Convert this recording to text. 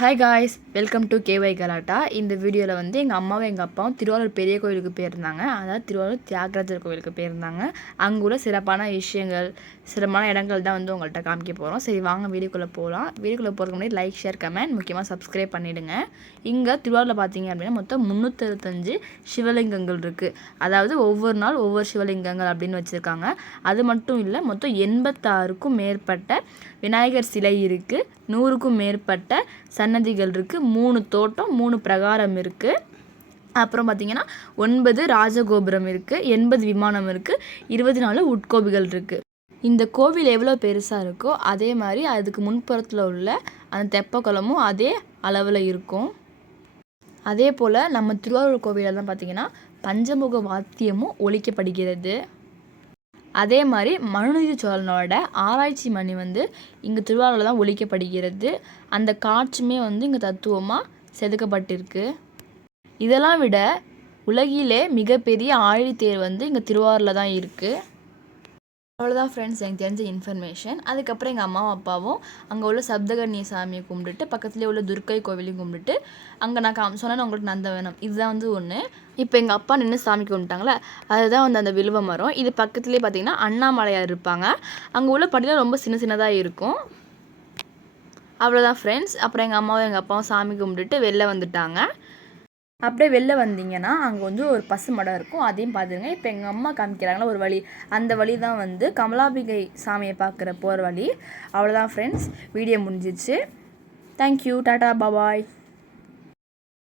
Hi guys, welcome to KY கலாட்டா. இந்த வீடியோவில் வந்து எங்கள் அம்மாவும் எங்கள் அப்பாவும் திருவாரூர் பெரிய கோயிலுக்கு போயிருந்தாங்க. அதாவது திருவாரூர் தியாகராஜர் கோயிலுக்கு போயிருந்தாங்க. அங்கே உள்ள சிறப்பான விஷயங்கள், சிறப்பான இடங்கள் தான் வந்து உங்கள்கிட்ட காமிக்க போகிறோம். சரி வாங்க வீடியோக்குள்ளே போகலாம். வீடியோக்குள்ளே போகிறதுக்கு முன்னாடி லைக், ஷேர், கமெண்ட், முக்கியமாக சப்ஸ்கிரைப் பண்ணிவிடுங்க. இங்கே திருவாரூரில் பார்த்தீங்க அப்படின்னா மொத்தம் 365 சிவலிங்கங்கள் இருக்குது. அதாவது ஒவ்வொரு நாள் ஒவ்வொரு சிவலிங்கங்கள் அப்படின்னு வச்சுருக்காங்க. அது மட்டும் இல்லை, மொத்தம் 86க்கும் மேற்பட்ட விநாயகர் சிலை இருக்குது. 100க்கும் மேற்பட்ட சன்னதிகள் இருக்குது. 3 தோட்டம், 3 பிரகாரம் இருக்குது. அப்புறம் பார்த்திங்கன்னா 9 ராஜகோபுரம் இருக்குது, 80 விமானம் இருக்குது, 24 உட்கோபிகள் இருக்குது. இந்த கோவில் எவ்வளோ பெருசாக இருக்கோ அதே மாதிரி அதுக்கு முன்புறத்தில் உள்ள அந்த தெப்பக்குளமும் அதே அளவில் இருக்கும். அதே போல் நம்ம திருவாரூர் கோவிலில் தான் பார்த்திங்கன்னா பஞ்சமுக வாத்தியமும் ஒலிக்கப்படுகிறது. அதே மாதிரி மனுநீதி சோழனோட ஆராய்ச்சி மணி வந்து இங்கே திருவாரூரில் தான் ஒலிக்கப்படுகிறது. அந்த காட்சியுமே வந்து இங்கே தத்துவமாக செதுக்கப்பட்டிருக்கு. இதெல்லாம் விட உலகிலே மிகப்பெரிய ஆழித்தேர் வந்து இங்கே திருவாரூரில் தான் இருக்குது. அவ்வளோதான் ஃப்ரெண்ட்ஸ், எனக்கு தெரிஞ்ச இன்ஃபர்மேஷன். அதுக்கப்புறம் எங்கள் அம்மாவும் அப்பாவும் அங்கே உள்ள சப்தகன்னிய சாமியை கும்பிட்டுட்டு பக்கத்துலேயே உள்ள துர்க்கை கோவிலையும் கும்பிட்டுட்டு அங்கே நான் சொன்னேன்னு உங்களுக்கு நந்தவனம் இதுதான் வந்து ஒன்று. இப்போ எங்கள் அப்பா நின்று சாமி கும்பிட்டாங்களே அதுதான் வந்து அந்த வில்வ மரம். இது பக்கத்துலேயே பார்த்திங்கன்னா அண்ணாமலையார் இருப்பாங்க. அங்கே உள்ள படிலாம் ரொம்ப சின்ன சின்னதாக இருக்கும். அவ்வளோதான் ஃப்ரெண்ட்ஸ். அப்புறம் எங்கள் அம்மாவும் எங்கள் அப்பாவும் சாமி கும்பிட்டுட்டு வெளில வந்துட்டாங்க. அப்படியே வெளில வந்தீங்கன்னா அங்கே வந்து ஒரு பசு மடம் இருக்கும், அதையும் பார்த்துருங்க. இப்போ எங்கள் அம்மா காமிக்கிறாங்களா ஒரு வழி, அந்த வழி தான் வந்து கமலாம்பிகை சாமியை பார்க்குற போகிற வழி. அவ்வளோதான் ஃப்ரெண்ட்ஸ், வீடியோ முடிஞ்சிச்சு. தேங்க்யூ, டாடா, பாபாய்.